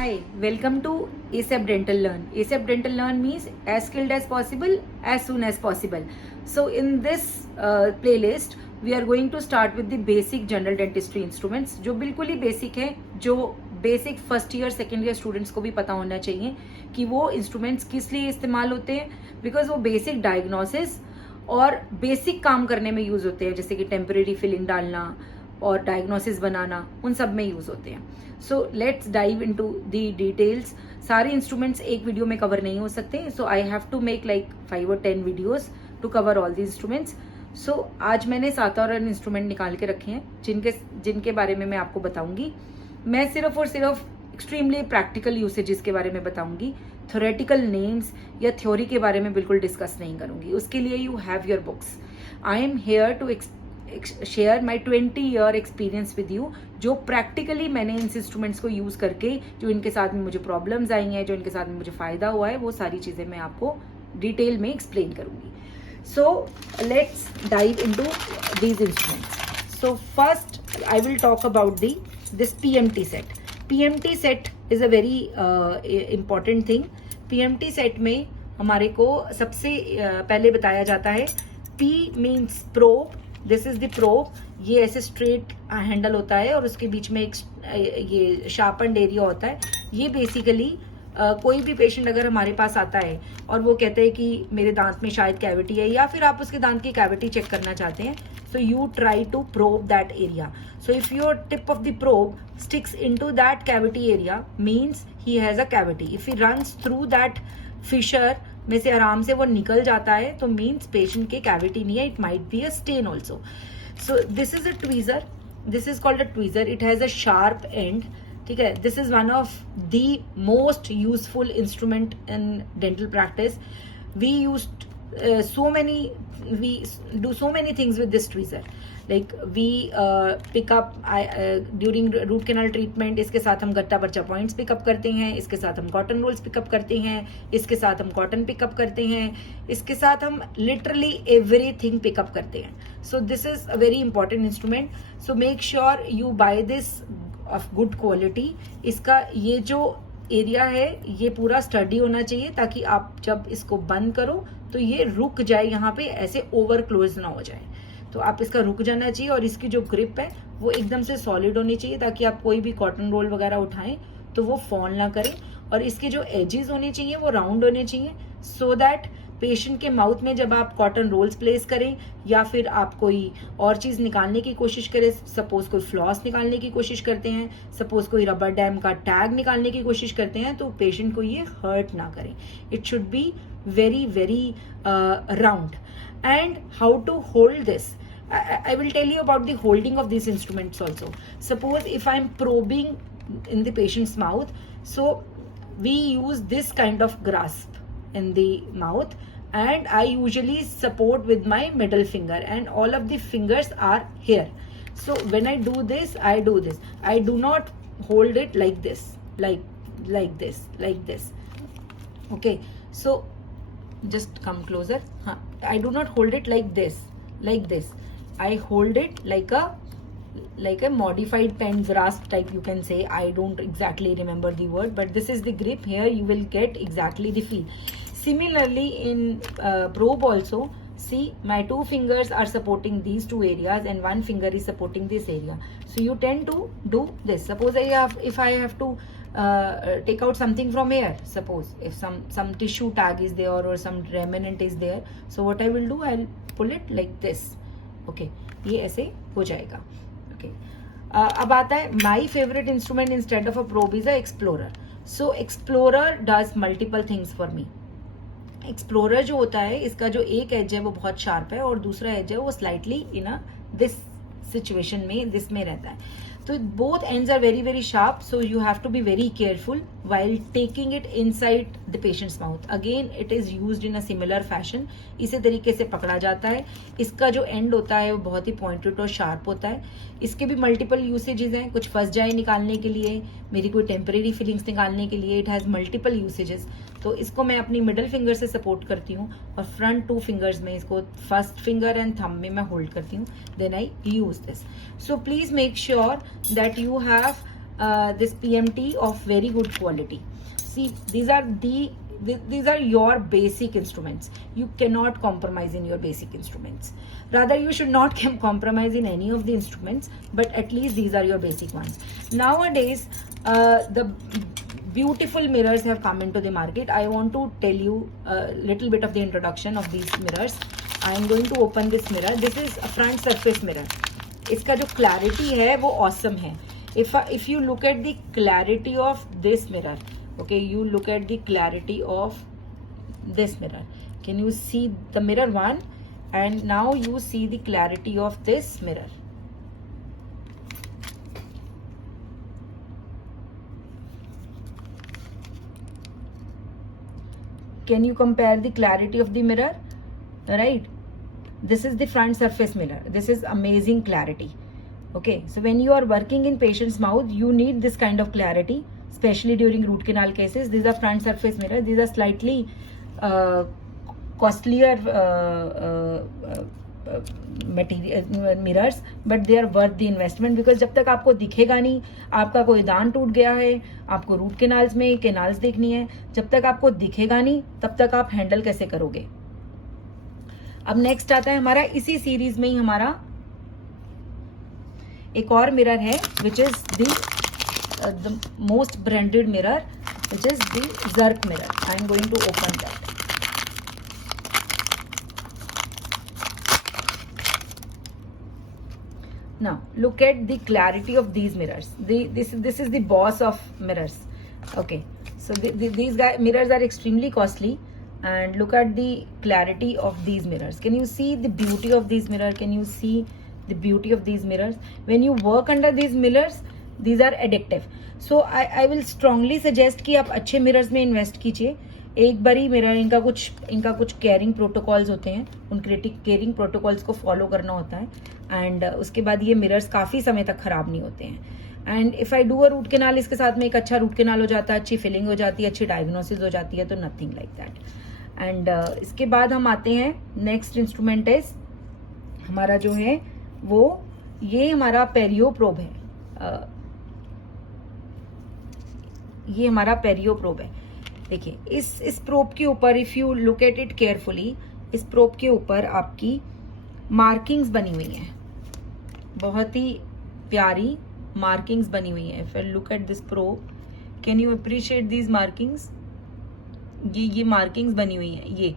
Hi, welcome to ASAP Dental Learn. ASAP Dental Learn means as skilled as possible, as soon as possible. So in this playlist, we are going to start with the basic general dentistry instruments, जो बिल्कुल ही basic है, जो basic first year second year students को भी पता होना चाहिए कि वो इंस्ट्रूमेंट्स किस लिए इस्तेमाल होते हैं, बिकॉज वो बेसिक डायग्नोसिस और बेसिक काम करने में यूज होते हैं, जैसे कि टेम्परेरी फिलिंग डालना और डायग्नोसिस बनाना, उन सब में यूज होते हैं. So let's dive into the details. सारे इंस्ट्रूमेंट्स एक वीडियो में कवर नहीं हो सकते, so I have to make like 5 or 10 videos to cover all the instruments. So आज मैंने 7 और इंस्ट्रूमेंट निकाल के रखे हैं जिनके बारे में मैं आपको बताऊंगी. मैं सिर्फ और सिर्फ एक्सट्रीमली प्रैक्टिकल यूसेजेस के बारे में बताऊंगी. थ्योरेटिकल नेम्स या थ्योरी के बारे में बिल्कुल डिस्कस नहीं करूंगी. उसके लिए you have your books. I am here to share my 20 year experience with you, जो प्रैक्टिकली मैंने इन इंस्ट्रूमेंट्स को यूज करके, जो इनके साथ में मुझे प्रॉब्लम्स आई हैं, जो इनके साथ में मुझे फायदा हुआ है, वो सारी चीजें मैं आपको डिटेल में एक्सप्लेन करूंगी. सो let's dive into these instruments. So first I will talk about this PMT set. PMT set is a very important thing. PMT set में हमारे को सबसे पहले बताया जाता है P means probe. This is the probe. ये ऐसे स्ट्रेट हैंडल होता है और उसके बीच में एक ये शार्पन्ड एरिया होता है. ये बेसिकली कोई भी पेशेंट अगर हमारे पास आता है और वो कहते हैं कि मेरे दांत में शायद कैविटी है, या फिर आप उसके दांत की कैविटी चेक करना चाहते हैं, so you try to probe that area. So if your tip of the probe sticks into that cavity area, means he has a cavity. If he runs through that fissure में से आराम से वो निकल जाता है, तो मीन्स पेशेंट के कैविटी नहीं है. It might be a stain also. So this is a tweezer. This is called a tweezer. It has a sharp end. ठीक है, this is one of the most useful instrument in dental practice. We use we do so many things with this tweezer. Like we pick up during root canal treatment. इसके साथ हम गट्टा पर्चा points pickup करते हैं, इसके साथ हम cotton roles pickup करते हैं, इसके साथ हम कॉटन पिकअप करते हैं, इसके साथ हम लिटरली एवरीथिंग पिकअप करते हैं. So this is a very important instrument. So make sure you buy this of good quality. इसका ये जो एरिया है ये पूरा स्टडी होना चाहिए, ताकि आप जब इसको बंद करो तो ये रुक जाए, यहाँ पे ऐसे ओवर क्लोज ना हो जाए. तो आप इसका रुक जाना चाहिए, और इसकी जो ग्रिप है वो एकदम से सॉलिड होनी चाहिए, ताकि आप कोई भी कॉटन रोल वगैरह उठाएं तो वो फॉल ना करे. और इसके जो एजेस होने चाहिए वो राउंड होने चाहिए, सो दैट पेशेंट के माउथ में जब आप कॉटन रोल्स प्लेस करें या फिर आप कोई और चीज निकालने की कोशिश करें, सपोज कोई फ्लॉस निकालने की कोशिश करते हैं, सपोज कोई रबर डैम का टैग निकालने की कोशिश करते हैं, तो पेशेंट को ये हर्ट ना करें. It should be very very round. And how to hold this, I will tell you about the holding of these instruments also. Suppose if I'm probing in the patient's mouth, so we use this kind of grasp in the mouth, and I usually support with my middle finger, and all of the fingers are here. So when I do this, I do not hold it like this, like this. Okay, so just come closer. I do not hold it like this. I hold it like a modified pen grasp type, you can say. I don't exactly remember the word, but this is the grip. Here you will get exactly the feel. Similarly in probe also, see my 2 fingers are supporting these 2 areas and 1 finger is supporting this area. So you tend to do this. Suppose if I have to take out something from here, suppose if some tissue tag is there or some remnant is there, so what I will do, I'll pull it like this. Okay, ये ऐसे हो जाएगा. Okay, अब आता है my favorite instrument instead of a probe is a explorer. So explorer does multiple things for me. Explorer जो होता है, इसका जो एक एज है वो बहुत शार्प है और दूसरा एज है वो slightly in a this situation में, दिस में रहता है. तो both ends are very very sharp, so you have to be very careful while taking it inside the patient's mouth. Again it is used in a similar fashion. इसी तरीके से पकड़ा जाता है. इसका जो एंड होता है वो बहुत ही पॉइंटेड और शार्प होता है. इसके भी मल्टीपल यूसेजेस हैं. कुछ फंस जाए निकालने के लिए, मेरी कोई टेम्परेरी फीलिंग्स निकालने के लिए. It has multiple usages. तो इसको मैं अपनी मिडल फिंगर से सपोर्ट करती हूँ और फ्रंट 2 फिंगर्स में इसको फर्स्ट फिंगर एंड थंब में मैं होल्ड करती हूँ. Then I use this. So please make sure that you have this PMT of very good quality. See, these are your basic instruments. You cannot compromise in your basic instruments. Rather, you should not compromise in any of the instruments, but at least these are your basic ones. Nowadays, the beautiful mirrors have come into the market. I want to tell you a little bit of the introduction of these mirrors. I am going to open this mirror. This is a front surface mirror. इसका जो clarity है वो awesome है. If you look at the clarity of this mirror, okay, you look at the clarity of this mirror. Can you see the mirror one? And now you see the clarity of this mirror. Can you compare the clarity of the mirror? Right? This is the front surface mirror. This is amazing clarity. Okay, so when you are working in patient's mouth, you need this kind of clarity, especially during root canal cases. These are front surface mirrors. These are slightly costlier material mirrors, but they are worth the investment, because जब तक आपको दिखेगा नहीं, आपका कोई दांत टूट गया है, आपको रूट कैनाल्स में कैनाल्स देखनी है, जब तक आपको दिखेगा नहीं तब तक आप हैंडल कैसे करोगे. अब नेक्स्ट आता है हमारा, इसी सीरीज में ही हमारा एक और मिरर है, which is the most branded mirror, which is the Zerk mirror. I am going to open that. Now look at the clarity of these mirrors. This is the boss of mirrors. Okay, so these mirrors are extremely costly, and look at the clarity of these mirrors. Can you see the beauty of these mirrors? Can you see the beauty of these mirrors? When you work under these mirrors, these are addictive. So I will strongly suggest कि आप अच्छे mirrors में invest कीजिए. एक बारी mirror, इनका कुछ caring protocols होते हैं, उन केयरिंग प्रोटोकॉल्स को फॉलो करना होता है, एंड उसके बाद ये मिरर्स काफ़ी समय तक ख़राब नहीं होते हैं. And if I do a root canal, इसके साथ में एक अच्छा रूट कैनाल हो जाता है, अच्छी फिलिंग हो जाती है, अच्छी डायग्नोसिस हो जाती है, तो नथिंग लाइक दैट. एंड इसके बाद हम आते हैं, नेक्स्ट इंस्ट्रूमेंट इज हमारा जो है वो ये हमारा पेरियो प्रोब है. ये हमारा पेरियो प्रोब है. देखिए इस प्रोब के ऊपर, if you look at it carefully, इस प्रोब के ऊपर आपकी मार्किंग्स बनी हुई हैं, बहुत ही प्यारी मार्किंग्स बनी हुई हैं. If you look at this probe, can you appreciate these markings? ये मार्किंग्स बनी हुई हैं.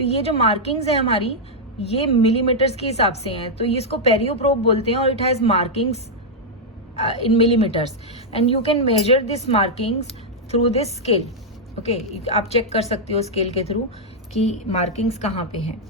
ये जो मार्किंग्स है हमारी, ये मिलीमीटर्स के हिसाब से हैं, तो ये इसको पेरियो प्रोब बोलते हैं, और it has markings in millimetres, and you can measure this markings through this scale. Okay, आप चेक कर सकते हो स्केल के थ्रू कि मार्किंग्स कहाँ पे हैं.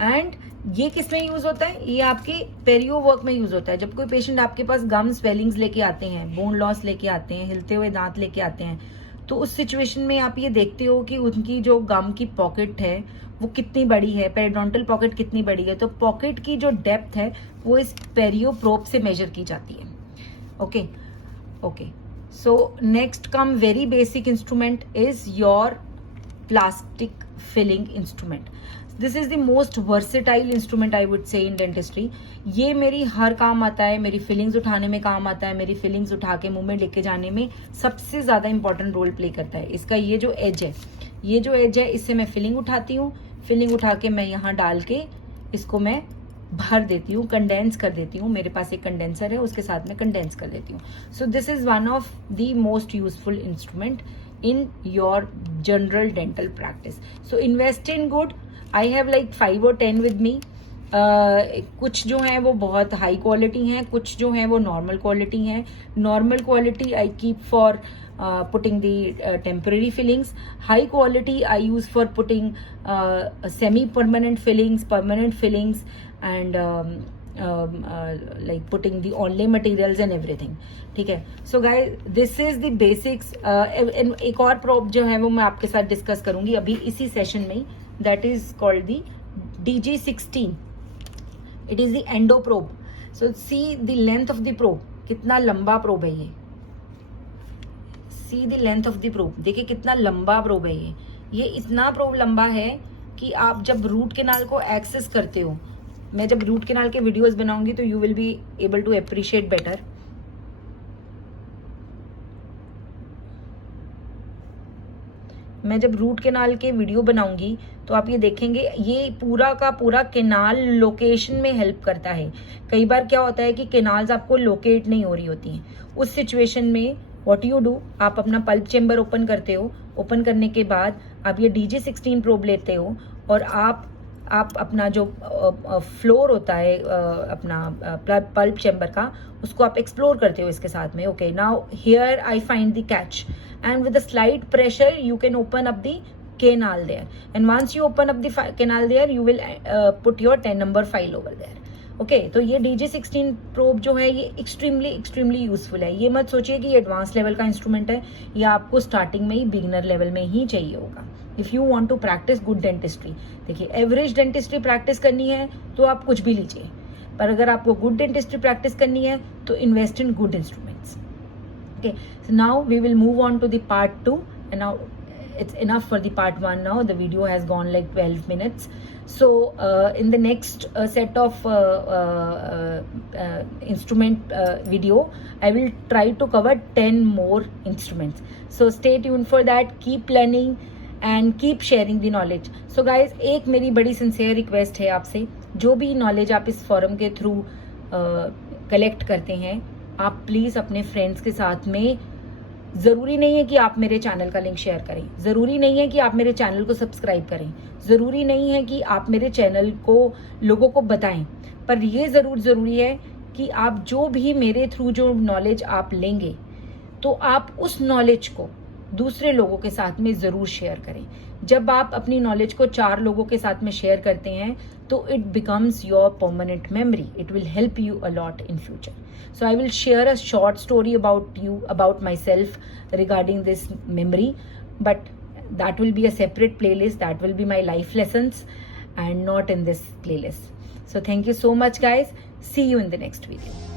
एंड ये किस में यूज होता है? ये आपके पेरियो वर्क में यूज होता है. जब कोई पेशेंट आपके पास गम स्वेलिंग्स लेके आते हैं, बोन लॉस लेके आते हैं, हिलते हुए दांत लेके आते हैं, तो उस सिचुएशन में आप ये देखते हो कि उनकी जो गम की पॉकेट है वो कितनी बड़ी है, पेरिडोंटल पॉकेट कितनी बड़ी है. तो पॉकेट की जो डेप्थ है वो इस पेरियो प्रोब से मेजर की जाती है. Okay. So next come very basic instrument is your plastic filling instrument. This is the most versatile instrument I would say in dentistry. ये मेरी हर काम आता है, मेरी फीलिंग्स उठाने में काम आता है, मेरी फीलिंग्स उठा के मुंह में लेके जाने में सबसे ज़्यादा इंपॉर्टेंट रोल प्ले करता है. इसका ये जो एज है, इससे मैं फीलिंग उठाती हूँ. फीलिंग उठा के मैं यहाँ डाल के इसको मैं भर देती हूँ, कंडेंस कर देती हूँ. मेरे पास एक कंडेंसर है, उसके साथ में कंडेंस कर देती हूँ. सो this is one of the most useful instrument in your general dental practice. So invest in good. I have like 5 or 10 with me. कुछ जो हैं वो बहुत हाई क्वालिटी हैं, कुछ जो हैं वो नॉर्मल क्वालिटी हैं. Normal quality I keep for putting the temporary fillings. High quality I use for putting semi-permanent fillings, permanent fillings, and like putting the onlay materials and everything. ठीक है. So guys, this is the basics. एक और probe जो है वो मैं आपके साथ डिस्कस करूंगी अभी इसी सेशन में. That is called the DG16. It is the endo probe. So see the length of the probe. कितना लंबा probe है ये. See the length of the probe. देखिए कितना लंबा प्रोब है ये. इतना प्रोब लंबा है कि आप जब रूट कैनाल को एक्सेस करते हो मैं जब रूट कैनाल के वीडियोस बनाऊंगी तो you will be able to appreciate better. मैं जब रूट कैनाल के वीडियो बनाऊंगी तो आप ये देखेंगे, ये पूरा का पूरा कैनाल लोकेशन में हेल्प करता है. कई बार क्या होता है कि कैनाल्स आपको लोकेट नहीं हो रही होती हैं. उस सिचुएशन में व्हाट यू डू, आप अपना पल्प चेम्बर ओपन करते हो. ओपन करने के बाद आप ये DJ16 प्रोब लेते हो और आप अपना जो फ्लोर होता है अपना पल्प चेम्बर का, उसको आप एक्सप्लोर करते हो इसके साथ में. Okay, now here I find the catch and with a slight pressure you can open up the canal there, and once you open up the canal there you will put your 10 number file over there. Okay, तो ये DJ16 probe जो है ये extremely useful है. ये मत सोचिए कि ये एडवांस लेवल का इंस्ट्रूमेंट है, ये आपको स्टार्टिंग में ही बिगिनर लेवल में ही चाहिए होगा. If you want to practise good dentistry, देखिए एवरेज डेंटिस्ट्री प्रैक्टिस करनी है तो आप कुछ भी लीजिए, पर अगर आपको गुड डेंटिस्ट्री प्रैक्टिस करनी है तो invest in good instruments. Okay, so now we will move on to the part 2, and now it's enough for the part 1 now. The video has gone like 12 minutes. So in the next set of instrument video, I will try to cover 10 more instruments. So stay tuned for that. Keep learning and keep sharing the knowledge. So guys, एक मेरी बड़ी sincere request है आपसे, जो भी knowledge आप इस forum के through collect करते हैं, आप प्लीज अपने फ्रेंड्स के साथ में, जरूरी नहीं है कि आप मेरे चैनल का लिंक शेयर करें, जरूरी नहीं है कि आप मेरे चैनल को सब्सक्राइब करें, जरूरी नहीं है कि आप मेरे चैनल को लोगों को बताएं, पर ये जरूरी है कि आप जो भी मेरे थ्रू जो नॉलेज आप लेंगे तो आप उस नॉलेज को दूसरे लोगों के साथ में जरूर शेयर करें. जब आप अपनी नॉलेज को 4 लोगों के साथ में शेयर करते हैं तो it becomes your permanent memory. It will help you a lot in future. So I will share a short story about myself regarding this memory, but that will be a separate playlist. That will be my life lessons and not in this playlist. So thank you so much guys. See you in the next video.